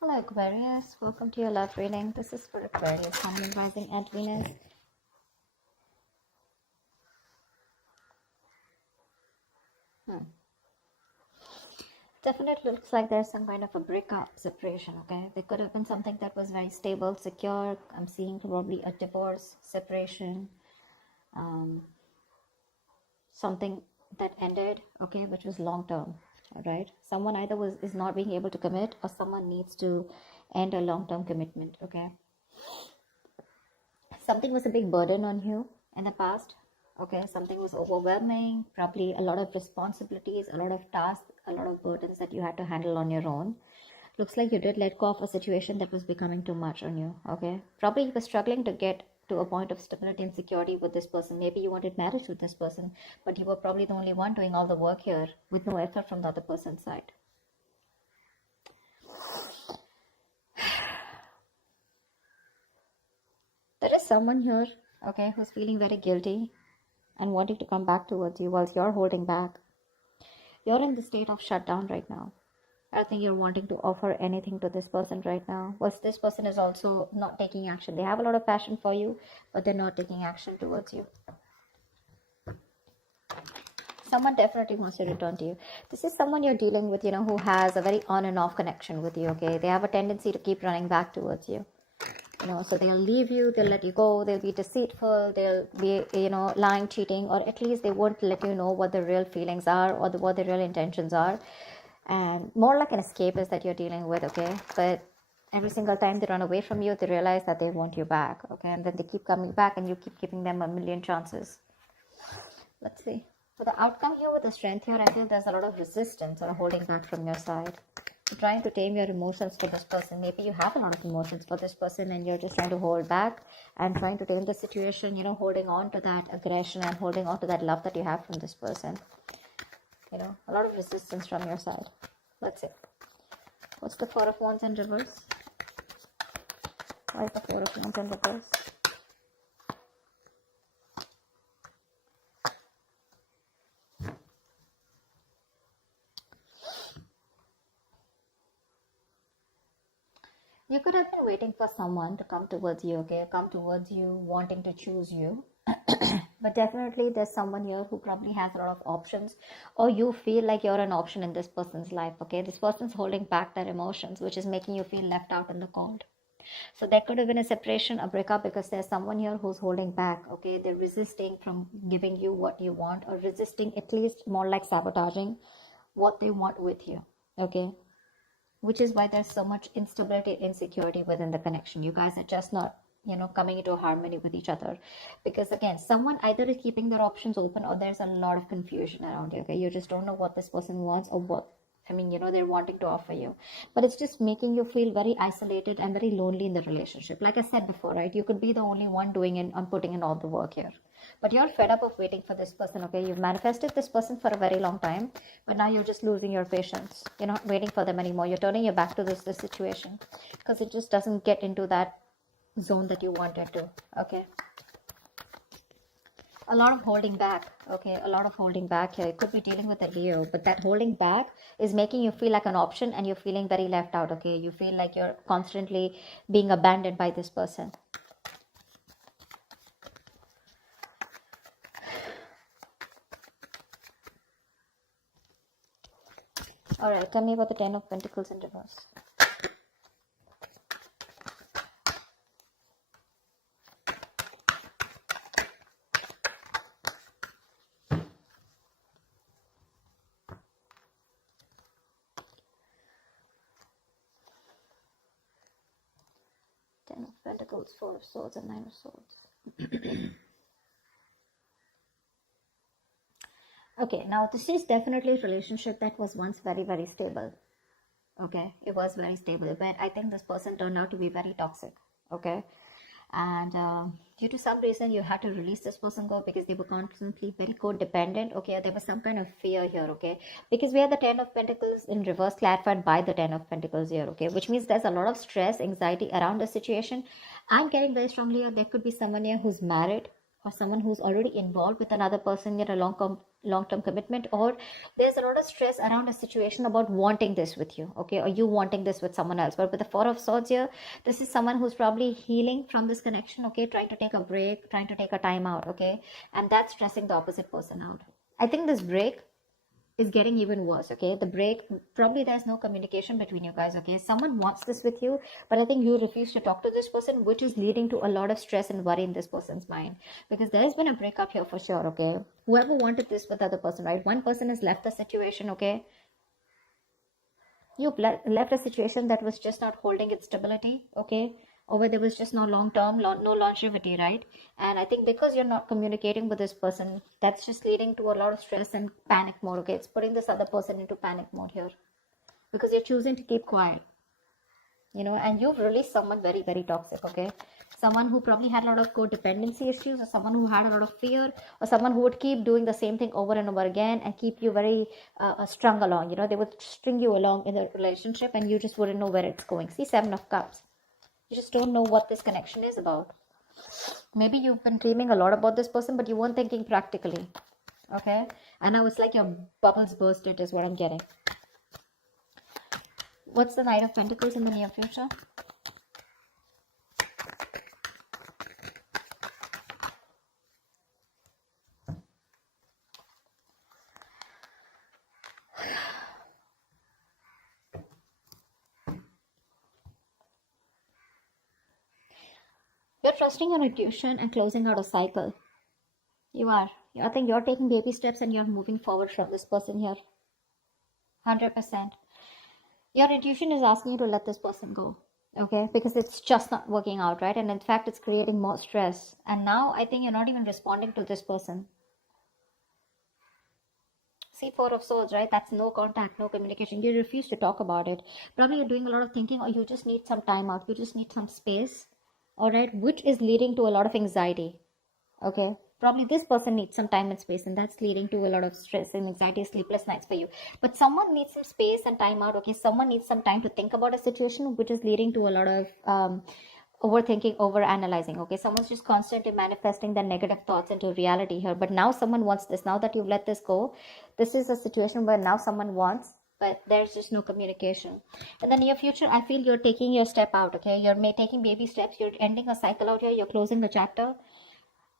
Hello Aquarius, welcome to your love reading. This is for Aquarius, Sun, Moon, Rising and Venus. Definitely looks like there's some kind of a breakup, separation, okay? There could have been something that was very stable, secure. I'm seeing probably a divorce, separation, something that ended, okay, which was long term, all right? Someone either is not being able to commit or someone needs to end a long-term commitment, okay? Something was a big burden on you in the past, okay? Something was overwhelming, probably a lot of responsibilities, a lot of tasks, a lot of burdens that you had to handle on your own. Looks like you did let go of a situation that was becoming too much on you, okay? Probably you were struggling to get to a point of stability and security with this person. Maybe you wanted marriage with this person, but you were probably the only one doing all the work here with no effort from the other person's side. There is someone here, okay, who's feeling very guilty and wanting to come back towards you whilst you're holding back. You're in the state of shutdown right now. I don't think you're wanting to offer anything to this person right now. Whilst this person is also not taking action. They have a lot of passion for you, but they're not taking action towards you. Someone definitely wants to return to you. This is someone you're dealing with, who has a very on and off connection with you, okay? They have a tendency to keep running back towards you. So they'll leave you, they'll let you go, they'll be deceitful, they'll be, lying, cheating, or at least they won't let you know what the real feelings are or what the real intentions are. And more like an escapist that you're dealing with, okay? But every single time they run away from you, they realize that they want you back, okay? And then they keep coming back and you keep giving them a million chances. Let's see. For the outcome here with the strength here, I feel there's a lot of resistance or holding back from your side. You're trying to tame your emotions for this person. Maybe you have a lot of emotions for this person and you're just trying to hold back and trying to tame the situation, holding on to that aggression and holding on to that love that you have from this person. A lot of resistance from your side. Let's see. What's the Four of Wands in reverse? Why is the Four of Wands in reverse? You could have been waiting for someone to come towards you, okay? Come towards you, wanting to choose you. But definitely there's someone here who probably has a lot of options, or you feel like you're an option in this person's life, okay? This person's holding back their emotions, which is making you feel left out in the cold. So there could have been a separation, a breakup, because there's someone here who's holding back, okay? They're resisting from giving you what you want, or resisting, at least more like sabotaging what they want with you, okay? Which is why there's so much instability, insecurity within the connection. You guys are just not coming into harmony with each other, because again, someone either is keeping their options open or there's a lot of confusion around you, okay? You just don't know what this person wants or what they're wanting to offer you, but it's just making you feel very isolated and very lonely in the relationship. Like I said before, right, you could be the only one doing it and putting in all the work here, but you're fed up of waiting for this person, okay? You've manifested this person for a very long time, but now you're just losing your patience. You're not waiting for them anymore. You're turning your back to this situation because it just doesn't get into that zone that you wanted to, okay? A lot of holding back, okay? A lot of holding back here. It could be dealing with a Leo, but that holding back is making you feel like an option and you're feeling very left out, okay? You feel like you're constantly being abandoned by this person. All right, tell me about the Ten of Pentacles in reverse. Ten of Pentacles, Four of Swords, and Nine of Swords. Okay, now this is definitely a relationship that was once very, very stable. Okay, it was very stable, but I think this person turned out to be very toxic. Okay, and due to some reason you had to release this person go because they were constantly very codependent. Okay, there was some kind of fear here. Okay, because we have the Ten of Pentacles in reverse clarified by the Ten of Pentacles here. Okay, which means there's a lot of stress, anxiety around the situation. I'm getting very strongly here there could be someone here who's married, or someone who's already involved with another person in a long-term commitment, or there's a lot of stress around a situation about wanting this with you, okay, or you wanting this with someone else. But with the Four of Swords here, this is someone who's probably healing from this connection, okay, trying to take a break, trying to take a time out, okay, and that's stressing the opposite person out. I think this break is getting even worse, okay? The break, probably there's no communication between you guys, okay? Someone wants this with you, but I think you refuse to talk to this person, which is leading to a lot of stress and worry in this person's mind, because there's been a breakup here for sure, okay? Whoever wanted this with the other person, right? One person has left the situation, okay? You've left a situation that was just not holding its stability, okay? Or where there was just no long-term, no longevity, right? And I think because you're not communicating with this person, that's just leading to a lot of stress and panic mode, okay? It's putting this other person into panic mode here, because you're choosing to keep quiet, you know, and you've released someone very, very toxic, okay? Someone who probably had a lot of codependency issues, or someone who had a lot of fear, or someone who would keep doing the same thing over and over again and keep you very strung along, you know? They would string you along in the relationship and you just wouldn't know where it's going. See, Seven of Cups. You just don't know what this connection is about. Maybe you've been dreaming a lot about this person, but you weren't thinking practically, okay? And now it's like your bubbles bursted is what I'm getting. What's the Knight of Pentacles in the near future? You're trusting your intuition and closing out a cycle. You are. I think you're taking baby steps and you're moving forward from this person here. 100%. Your intuition is asking you to let this person go, okay? Because it's just not working out, right? And in fact, it's creating more stress. And now I think you're not even responding to this person. See, Four of Swords, right? That's no contact, no communication. You refuse to talk about it. Probably you're doing a lot of thinking, or you just need some time out. You just need some space, all right? Which is leading to a lot of anxiety, okay? Probably this person needs some time and space, and that's leading to a lot of stress and anxiety, sleepless nights for you. But someone needs some space and time out, okay? Someone needs some time to think about a situation, which is leading to a lot of overthinking, overanalyzing, okay? Someone's just constantly manifesting their negative thoughts into reality here. But now someone wants this. Now that you've let this go, this is a situation where now someone wants, but there's just no communication. In the near future, I feel you're taking your step out, okay? You're taking baby steps. You're ending a cycle out here. You're closing a chapter.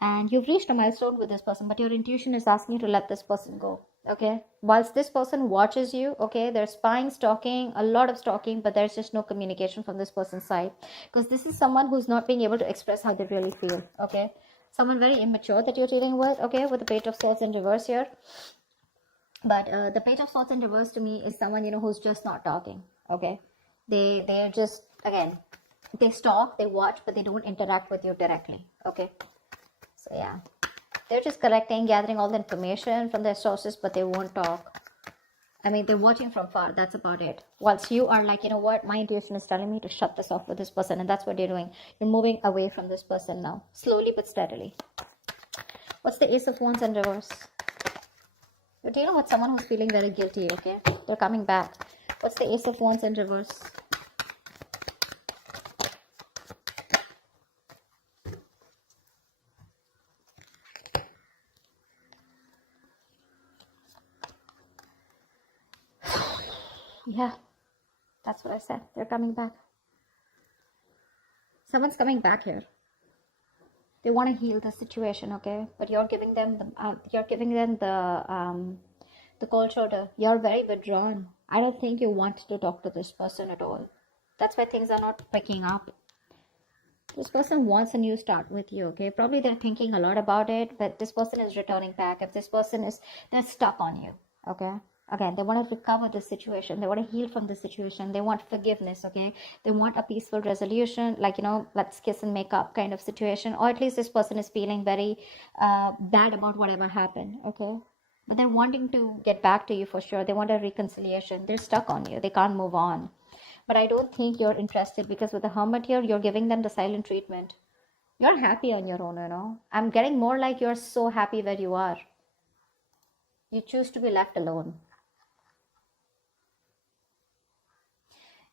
And you've reached a milestone with this person, but your intuition is asking you to let this person go, okay? Whilst this person watches you, okay, there's spying, stalking, a lot of stalking, but there's just no communication from this person's side, because this is someone who's not being able to express how they really feel, okay? Someone very immature that you're dealing with, okay, with the Page of Swords in reverse here. But the Page of Swords in reverse to me is someone, you know, who's just not talking, okay? They're just, again, they stalk, they watch, but they don't interact with you directly, okay? So yeah, they're just collecting, gathering all the information from their sources, but they won't talk. I mean, they're watching from far. That's about it. Whilst you are like, you know what, my intuition is telling me to shut this off with this person, and that's what you're doing. You're moving away from this person now, slowly but steadily. What's the Ace of Wands in reverse? You're dealing with someone who's feeling very guilty, okay? They're coming back. What's the Ace of Wands in reverse? Yeah, that's what I said. They're coming back. Someone's coming back here. They want to heal the situation, okay? But you're giving them the cold shoulder. You're very withdrawn. I don't think you want to talk to this person at all. That's why things are not picking up. This person wants a new start with you, okay? Probably they're thinking a lot about it, but this person is returning back. If this person is, they're stuck on you, okay? Again, they want to recover the situation. They want to heal from the situation. They want forgiveness, okay? They want a peaceful resolution, like, you know, let's kiss and make up kind of situation. Or at least this person is feeling very bad about whatever happened, okay? But they're wanting to get back to you for sure. They want a reconciliation. They're stuck on you. They can't move on. But I don't think you're interested, because with the Hermit here, you're giving them the silent treatment. You're happy on your own, you know? I'm getting more like you're so happy where you are. You choose to be left alone.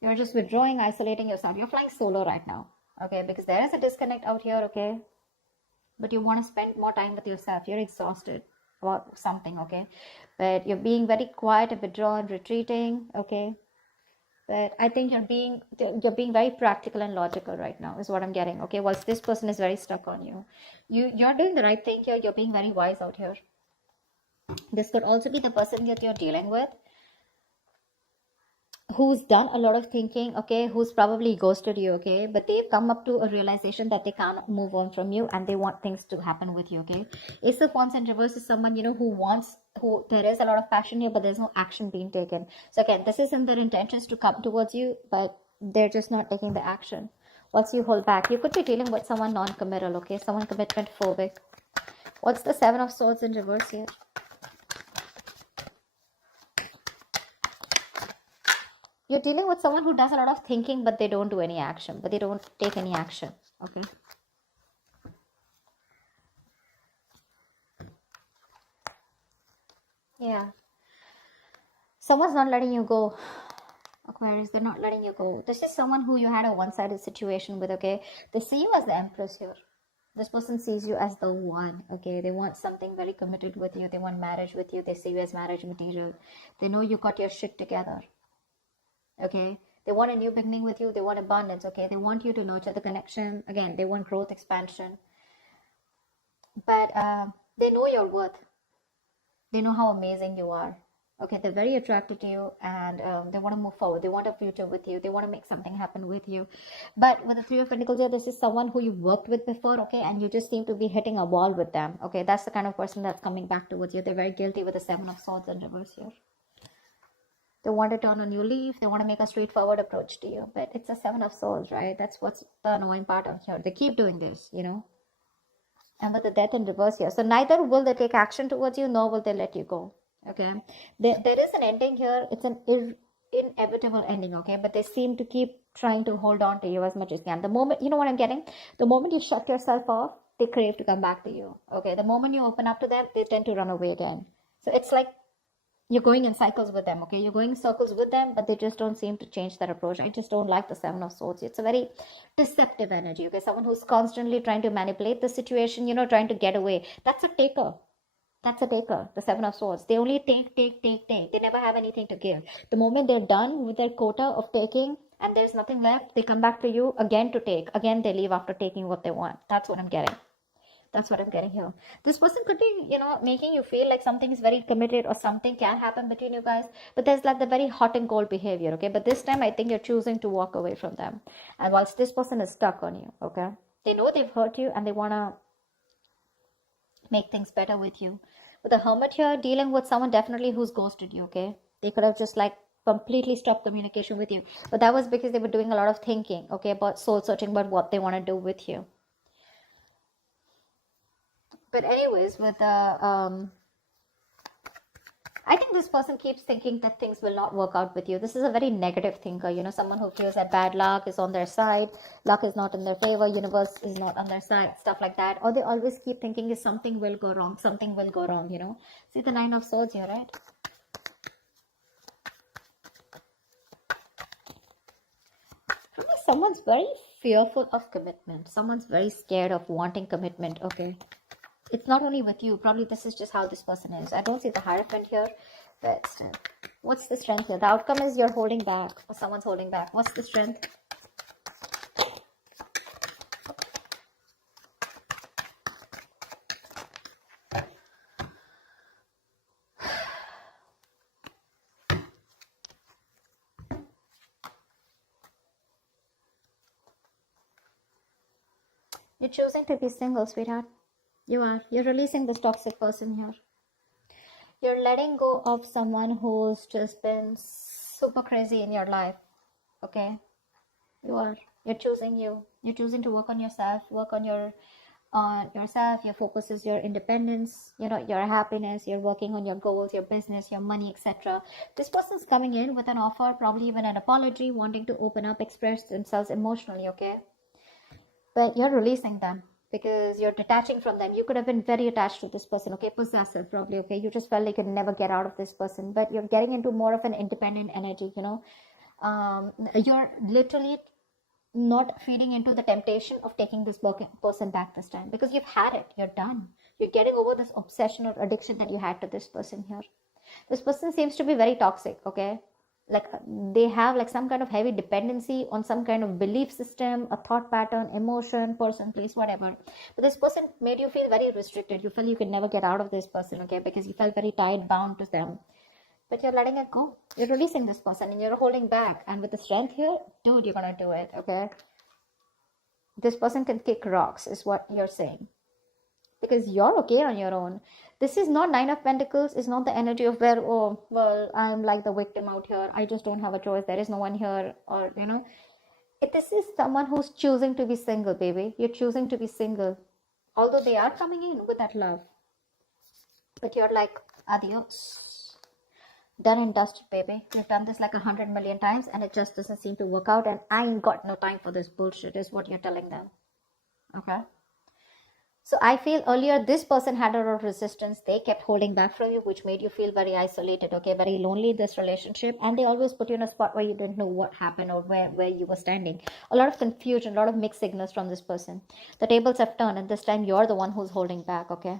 You're just withdrawing, isolating yourself. You're flying solo right now, okay? Because there is a disconnect out here, okay? but you want to spend more time with yourself. You're exhausted about something, okay? But you're being very quiet and withdrawn, retreating, okay? But I think you're being very practical and logical right now, is what I'm getting, okay? Whilst this person is very stuck on you, you're doing the right thing here. You're being very wise out here. This could also be the person that you're dealing with, who's done a lot of thinking, okay, who's probably ghosted you, okay, but they've come up to a realization that they can't move on from you and they want things to happen with you, okay. Ace of Wands in reverse is someone, who there is a lot of passion here, but there's no action being taken. So again, this is in their intentions to come towards you, but they're just not taking the action. Once you hold back, you could be dealing with someone non-committal, okay, someone commitment phobic. What's the Seven of Swords in reverse here? You're dealing with someone who does a lot of thinking, but they don't do any action, but they don't take any action, okay? Yeah. Someone's not letting you go, Aquarius. They're not letting you go. This is someone who you had a one-sided situation with, okay? They see you as the Empress here. This person sees you as the one, okay? They want something very committed with you. They want marriage with you. They see you as marriage material. They know you got your shit together. Okay, they want a new beginning with you. They want abundance, okay? They want you to nurture the connection. Again, they want growth, expansion. But they know your worth. They know how amazing you are. Okay, they're very attracted to you, and they want to move forward. They want a future with you. They want to make something happen with you. But with the Three of Pentacles here, this is someone who you've worked with before, okay? And you just seem to be hitting a wall with them, okay? That's the kind of person that's coming back towards you. They're very guilty with the Seven of Swords in reverse here. They want to turn a new leaf. They want to make a straightforward approach to you. But it's a Seven of Swords, right? That's what's the annoying part of here. They keep doing this, And with the Death in reverse here. So neither will they take action towards you, nor will they let you go. Okay? There is an ending here. It's an inevitable ending, okay? But they seem to keep trying to hold on to you as much as they can. The moment, you know what I'm getting? The moment you shut yourself off, they crave to come back to you. Okay? The moment you open up to them, they tend to run away again. So it's like you're going in cycles with them, okay? You're going in circles with them, but they just don't seem to change their approach. I just don't like the Seven of Swords. It's a very deceptive energy, okay? Someone who's constantly trying to manipulate the situation, trying to get away. That's a taker. That's a taker, the Seven of Swords. They only take. They never have anything to give. The moment they're done with their quota of taking and there's nothing left, they come back to you again to take. Again, they leave after taking what they want. That's what I'm getting. That's what I'm getting here. This person could be, making you feel like something is very committed or something can happen between you guys. But there's like the very hot and cold behavior, okay? But this time I think you're choosing to walk away from them. And whilst this person is stuck on you, okay? They know they've hurt you and they want to make things better with you. With the Hermit here, dealing with someone definitely who's ghosted you, okay? They could have just like completely stopped communication with you. But that was because they were doing a lot of thinking, okay? About soul searching, about what they want to do with you. But anyways, with the, I think this person keeps thinking that things will not work out with you. This is a very negative thinker, someone who feels that bad luck is on their side, luck is not in their favor, universe is not on their side, stuff like that. Or they always keep thinking is something will go wrong, See the Nine of Swords here, right? Someone's very fearful of commitment. Someone's very scared of wanting commitment, okay? It's not only with you. Probably this is just how this person is. I don't see the Hierophant here, but still. What's the strength here? The outcome is you're holding back, or someone's holding back. What's the strength? You're choosing to be single, sweetheart. You are. You're releasing this toxic person here. You're letting go of someone who's just been super crazy in your life. Okay? You are. You're choosing you. You're choosing to work on yourself, work on yourself. Your focus is your independence, your happiness. You're working on your goals, your business, your money, etc. This person's coming in with an offer, probably even an apology, wanting to open up, express themselves emotionally, okay? But you're releasing them because you're detaching from them. You could have been very attached to this person, okay? Possessive, probably, okay? You just felt like you could never get out of this person, but you're getting into more of an independent energy, You're literally not feeding into the temptation of taking this person back this time, because you've had it, you're done. You're getting over this obsession or addiction that you had to this person here. This person seems to be very toxic, okay? Like they have like some kind of heavy dependency on some kind of belief system, a thought pattern, emotion, person, place, whatever. But this person made you feel very restricted. You felt you could never get out of this person, okay? Because you felt very tied, bound to them. But you're letting it go. You're releasing this person and you're holding back. And with the strength here, dude, you're gonna do it, okay? This person can kick rocks, is what you're saying. Because you're okay on your own. This is not Nine of Pentacles. It's not the energy of where, oh, well, I'm like the victim out here. I just don't have a choice. There is no one here. Or, you know, this is someone who's choosing to be single, baby. You're choosing to be single. Although they are coming in with that love. But you're like, adios. Done and dusted, baby. You've done this like 100 million times and it just doesn't seem to work out. And I ain't got no time for this bullshit, is what you're telling them. Okay? So I feel earlier this person had a lot of resistance. They kept holding back from you, which made you feel very isolated, okay, very lonely in this relationship. And they always put you in a spot where you didn't know what happened or where you were standing. A lot of confusion, a lot of mixed signals from this person. The tables have turned and this time you're the one who's holding back, okay?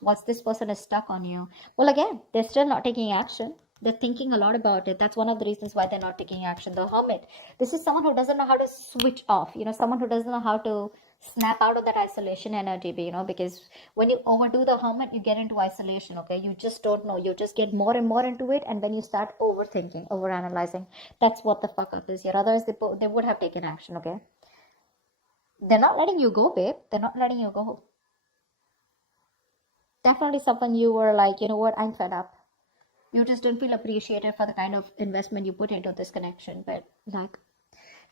Once this person is stuck on you, well, again, they're still not taking action. They're thinking a lot about it. That's one of the reasons why they're not taking action. The Hermit. This is someone who doesn't know how to switch off. You know, someone who doesn't know how to snap out of that isolation energy, you know, because when you overdo the Hermit, you get into isolation, okay? You just don't know. You just get more and more into it, and then you start overthinking, overanalyzing. That's what the fuck up is here. Otherwise, they would have taken action, okay? They're not letting you go, babe. They're not letting you go. Definitely someone you were like, you know what, I'm fed up. You just didn't feel appreciated for the kind of investment you put into this connection. But like,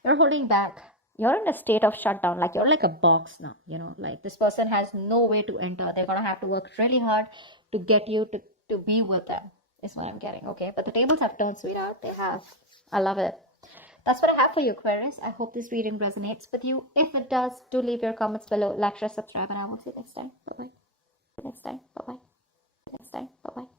you're holding back. You're in a state of shutdown. Like, you're like a box now, you know, like this person has no way to enter. They're going to have to work really hard to get you to be with them, is what I'm getting, okay? But the tables have turned, sweetheart. They have. I love it. That's what I have for you, Aquarius. I hope this reading resonates with you. If it does, do leave your comments below. Like, share, subscribe, and I will see you next time. Bye-bye. Next time. Bye-bye. Next time. Bye-bye.